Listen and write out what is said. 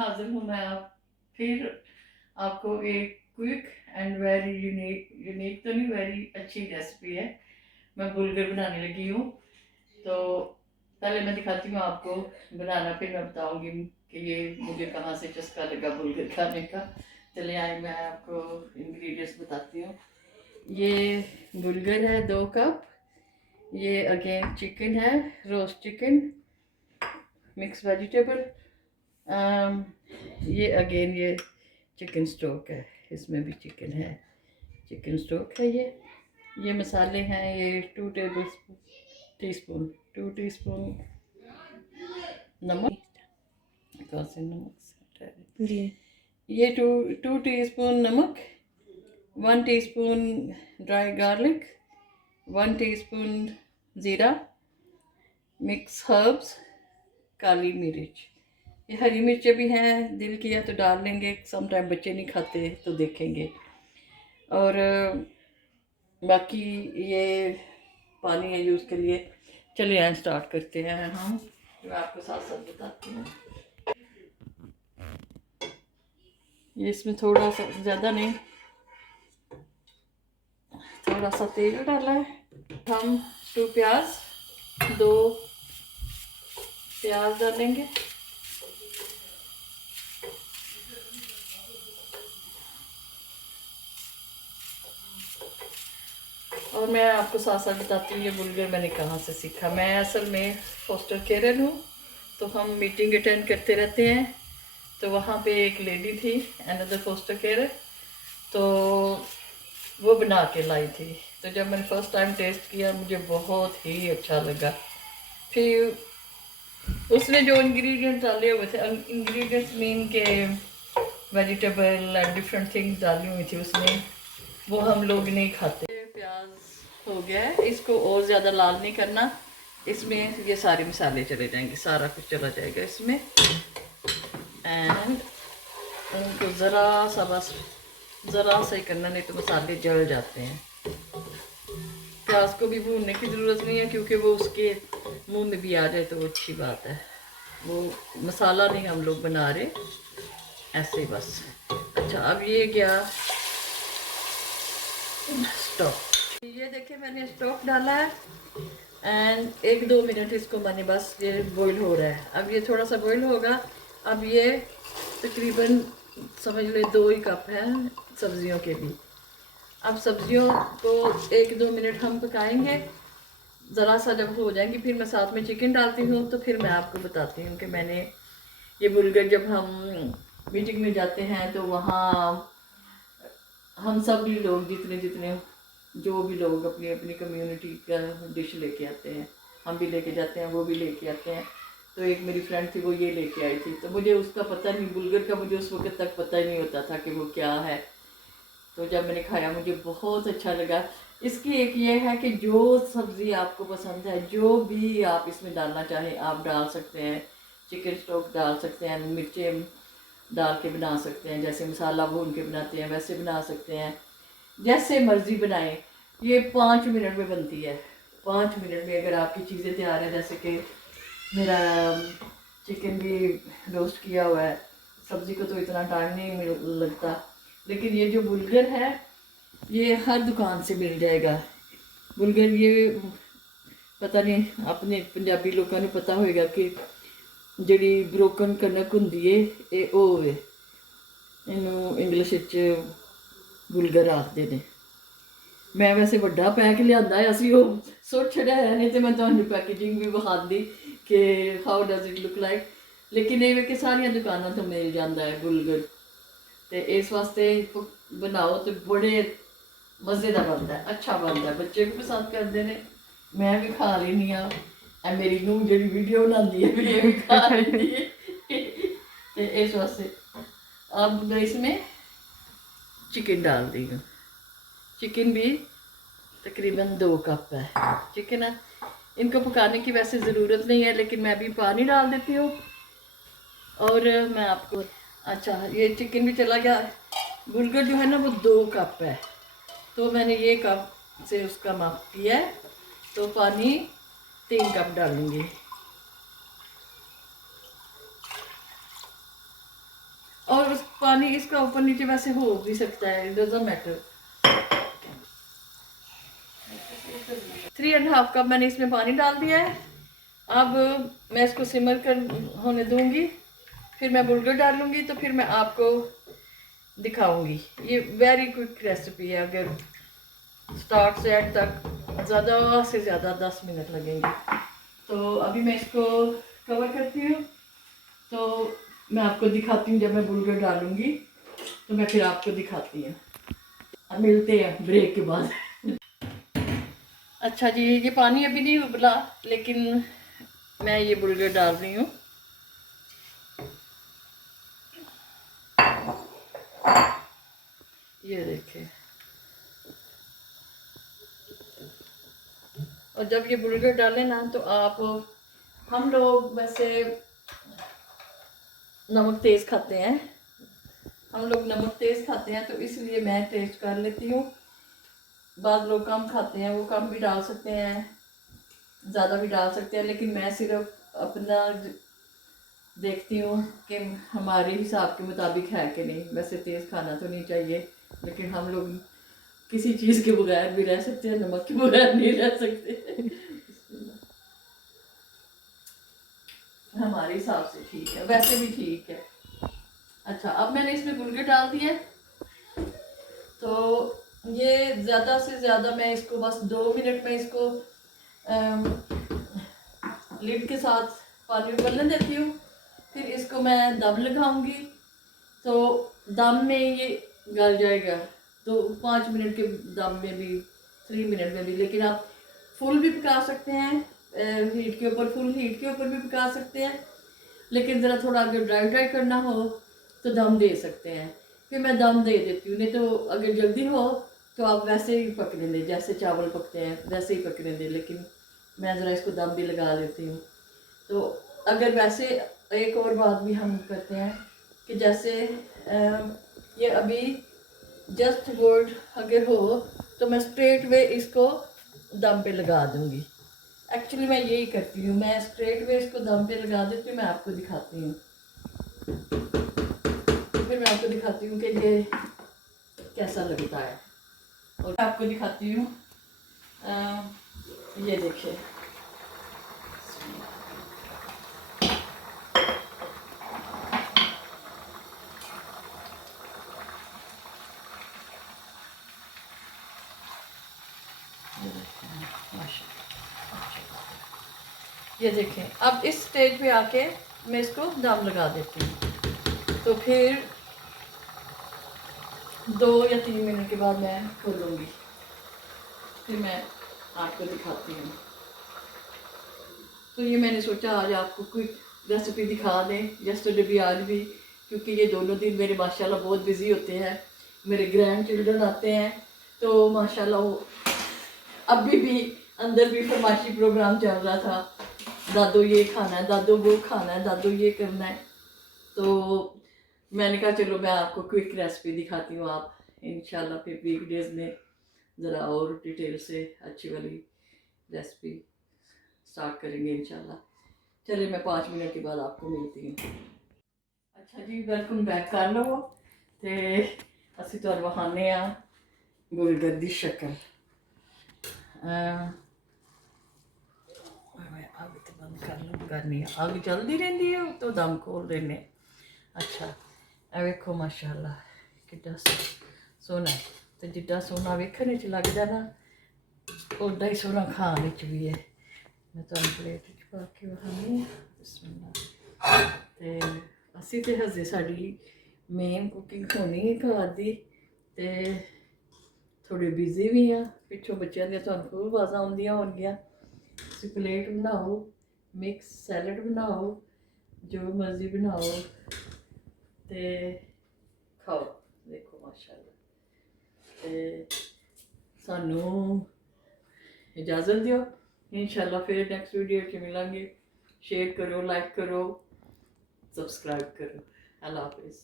हाजिर हूँ मैं फिर आपको एक क्विक एंड वेरी यूनिक तो नहीं, वेरी अच्छी रेसिपी है। मैं बुलगर बनाने लगी हूँ। तो पहले मैं दिखाती हूँ आपको बनाना, फिर मैं बताऊँगी कि ये मुझे कहाँ से चस्का लगा बुलगर खाने का। चले आए, मैं आपको इंग्रेडिएंट्स बताती हूँ। ये बुलगर है 2 कप। ये अगेन चिकन है, रोस्ट चिकन, मिक्स वेजिटेबल। ये अगेन ये चिकन स्टोक है, इसमें भी चिकन है, चिकन स्टोक है। ये मसाले हैं, ये 2 टीस्पून नमक, जी, ये 2 टीस्पून नमक, 1 टीस्पून ड्राई गार्लिक, 1 टीस्पून ज़ीरा, मिक्स हर्ब्स, काली मिर्च। ये हरी मिर्चें भी हैं, दिल किया तो डाल लेंगे, सम टाइम बच्चे नहीं खाते तो देखेंगे। और बाकी ये पानी है यूज़ के लिए। चलिए यहाँ स्टार्ट करते हैं हम, मैं आपको साथ साथ बताती हूँ। ये इसमें थोड़ा सा, ज़्यादा नहीं, थोड़ा सा तेल डाला है। हम 2 प्याज डालेंगे। और मैं आपको साथ साथ बताती हूँ ये बुलगर मैंने कहाँ से सीखा। मैं असल में फोस्टर केयर हूँ, तो हम मीटिंग अटेंड करते रहते हैं। तो वहाँ पे एक लेडी थी, अनदर फोस्टर केयर, तो वो बना के लाई थी। तो जब मैंने फर्स्ट टाइम टेस्ट किया मुझे बहुत ही अच्छा लगा। फिर उसने जो इंग्रेडिएंट्स डाले हुए थे, इंग्रेडिएंट्स मीन के वेजिटेबल एंड डिफरेंट थिंग्स डाली हुई थी उसमें, वो हम लोग नहीं खाते। प्याज हो गया है, इसको और ज़्यादा लाल नहीं करना। इसमें ये सारे मसाले चले जाएंगे, सारा कुछ चला जाएगा इसमें। एंड उनको ज़रा सा, बस ज़रा सा ही करना, नहीं तो मसाले जल जाते हैं। प्याज को भी भूनने की ज़रूरत नहीं है, क्योंकि वो उसके मुंह में भी आ जाए तो अच्छी बात है। वो मसाला नहीं हम लोग बना रहे, ऐसे ही बस। अच्छा, अब ये गया स्टॉक। ये देखिए मैंने स्टॉक डाला है एंड 1-2 मिनट इसको मैंने बस, ये बॉईल हो रहा है। अब ये थोड़ा सा बॉईल होगा। अब ये तकरीबन समझ ले 2 ही कप हैं सब्जियों के भी। अब सब्जियों को 1-2 मिनट हम पकाएंगे। ज़रा सा जब हो जाएंगी फिर मैं साथ में चिकन डालती हूँ। तो फिर मैं आपको बताती हूँ कि मैंने ये बुलगर, जब हम मीटिंग में जाते हैं तो वहाँ हम सब भी लोग, जितने जो भी लोग अपनी अपनी कम्युनिटी का डिश लेके आते हैं, हम भी लेके जाते हैं, वो भी लेके आते हैं। तो एक मेरी फ्रेंड थी, वो ये लेके आई थी, तो मुझे उसका पता नहीं, बुलगर का मुझे उस वक्त तक पता ही नहीं होता था कि वो क्या है। तो जब मैंने खाया मुझे बहुत अच्छा लगा। इसकी एक ये है कि जो सब्ज़ी आपको पसंद है, जो भी आप इसमें डालना चाहें आप डाल सकते हैं। चिकन स्टॉक डाल सकते हैं, मिर्चें डाल के बना सकते हैं, जैसे मसाला भून के बनाते हैं वैसे बना सकते हैं, जैसे मर्ज़ी बनाएं। ये 5 मिनट में बनती है। 5 मिनट में अगर आपकी चीज़ें तैयार है, जैसे कि मेरा चिकन भी रोस्ट किया हुआ है, सब्ज़ी को तो इतना टाइम नहीं लगता। लेकिन ये जो बुलगर है ये हर दुकान से मिल जाएगा। बुलगर ये पता नहीं, अपने पंजाबी लोगों ने पता होएगा कि ਜਿਹੜੀ ब्रोकन कनक होंगी है ये ਉਹ है, ਇਹਨੂੰ इंग्लिश बुलगर आखते हैं। मैं वैसे ਵੱਡਾ पैक ਲਿਆਂਦਾ ਹੈ, ਅਸੀਂ ਉਹ ਸੁੱਟ ਛੜਿਆ ਹੈ, नहीं तो मैं ਤੁਹਾਨੂੰ पैकेजिंग भी ਵਿਖਾਉਂਦੀ कि how does it look like. लेकिन ये कि सारिया दुकानों तो मिल जाता है बुलगर, तो इस वास्ते बनाओ तो बड़े मज़े का बनता है, अच्छा बनता है, बच्चे भी पसंद करते हैं, मैं भी खा लेनी हाँ। मेरी नूंह जी वीडियो बनाती है भी ये भी खा लेती है। तो इस वास्ते अब मैं इसमें चिकन डाल दी हूँ। चिकन भी तकरीबन 2 कप है चिकन है। इनको पकाने की वैसे ज़रूरत नहीं है, लेकिन मैं भी पानी डाल देती हूँ। और मैं आपको, अच्छा ये चिकन भी चला गया। बुलगर जो है ना वो 2 कप है, तो मैंने ये कप से उसका माप किया है, तो पानी 3 कप डालेंगे। पानी इसका ऊपर नीचे वैसे हो भी सकता है, इट डजंट मैटर। 3.5 कप मैंने इसमें पानी डाल दिया है। अब मैं इसको सिमर कर होने दूंगी, फिर मैं बुलगुर डालूंगी, तो फिर मैं आपको दिखाऊंगी। ये वेरी क्विक रेसिपी है, अगर स्टार्ट से एंड तक ज़्यादा से ज़्यादा 10 मिनट लगेंगे। तो अभी मैं इसको कवर करती हूँ, तो मैं आपको दिखाती हूँ जब मैं बुलगुर डालूंगी, तो मैं फिर आपको दिखाती हूँ। अब मिलते हैं ब्रेक के बाद। अच्छा जी, ये पानी अभी नहीं उबला, लेकिन मैं ये बुलगुर डाल रही हूँ। ये देखें, और जब ये बुलगुर डालें ना, तो आप, हम लोग वैसे नमक तेज़ खाते हैं, तो इसलिए मैं टेस्ट कर लेती हूँ। बाद लोग कम खाते हैं, वो कम भी डाल सकते हैं, ज़्यादा भी डाल सकते हैं, लेकिन मैं सिर्फ अपना देखती हूँ कि हमारे हिसाब के मुताबिक है कि नहीं। वैसे तेज़ खाना तो नहीं चाहिए, लेकिन हम लोग किसी चीज़ के बगैर भी रह सकते हैं, नमक के बगैर नहीं रह सकते। हमारे हिसाब से ठीक है, वैसे भी ठीक है। अच्छा, अब मैंने इसमें बुलगुर डाल दिया, तो ये ज़्यादा से ज़्यादा मैं इसको बस 2 मिनट में इसको लिड के साथ पानी उबलने देती हूँ। फिर इसको मैं दम लगाऊंगी, तो दम में ये गल जाएगा। तो 5 मिनट के दम में भी, 3 मिनट में भी, लेकिन आप फुल भी पका सकते हैं, हीट के ऊपर, फुल हीट के ऊपर भी पका सकते हैं, लेकिन ज़रा थोड़ा अगर ड्राई करना हो तो दम दे सकते हैं। फिर मैं दम दे देती हूँ, नहीं तो अगर जल्दी हो तो आप वैसे ही पकने दें, जैसे चावल पकते हैं वैसे ही पकने दें, लेकिन मैं ज़रा इसको दम भी लगा देती हूँ। तो अगर वैसे एक और बात भी हम करते हैं कि जैसे ये अभी जस्ट बोर्ड अगर हो तो मैं स्ट्रेट वे इसको दम पे लगा दूँगी। एक्चुअली मैं यही करती हूँ, मैं स्ट्रेट वे इसको दम पे लगा देती हूँ। मैं आपको दिखाती हूँ, फिर मैं आपको दिखाती हूँ कि ये कैसा लगता है, और आपको दिखाती हूँ। ये देखिए, ये देखें। अब इस स्टेज पे आके मैं इसको दम लगा देती हूँ, तो फिर 2 या 3 मिनट के बाद मैं खोलूँगी, फिर मैं आपको दिखाती हूँ। तो ये मैंने सोचा आज आपको कोई रेसिपी दिखा दें, यस्टरडे भी आज भी, क्योंकि ये दोनों दिन मेरे माशाल्लाह बहुत बिजी होते हैं। मेरे ग्रैंड चिल्ड्रन आते हैं, तो माशाल्लाह वो अभी भी अंदर भी फरमाइशी प्रोग्राम चल रहा था, दादू ये खाना है, दादू वो खाना है, दादू ये करना है। तो मैंने कहा चलो मैं आपको क्विक रेसिपी दिखाती हूँ। आप इंशाल्लाह फिर वीकडेज में ज़रा और डिटेल से अच्छी वाली रेसिपी स्टार्ट करेंगे इंशाल्लाह। चलिए मैं 5 मिनट के बाद आपको मिलती हूँ। अच्छा जी, वेलकम बैक कर लो। तो असी तुहानू विखाने आ बुलगुर दी शक्ल। अग तो बंद कर लो, करनी अग चलती रही है, तो दम खोल देने। अच्छा, वेखो माशाल्लाह कितना सोहना है, तो जिड्डा सोहना वेखने च लगदा ना, उड्डा ही सोहना खाने च भी है। मैं तुहानू प्लेट च पा के विखानी बिस्मिल्लाह। ते असी ते हजे साडी मेन कुकिंग होनी है घर दी, ते थोड़े बिजी भी हाँ। पिछों बच्चों दी तुहानू खूब आवाज़ां आउंदियां होणगियां। तुसीं प्लेट बनाओ, मिक्स सैलड बनाओ, जो मर्जी बनाओ ते खाओ। देखो माशाल्लाह। ते सानू इजाज़त दिओ, इंशाल्लाह फिर नेक्स्ट वीडियो च मिलांगे। शेयर करो, लाइक करो, सब्सक्राइब करो। अल्लाह हाफिज़।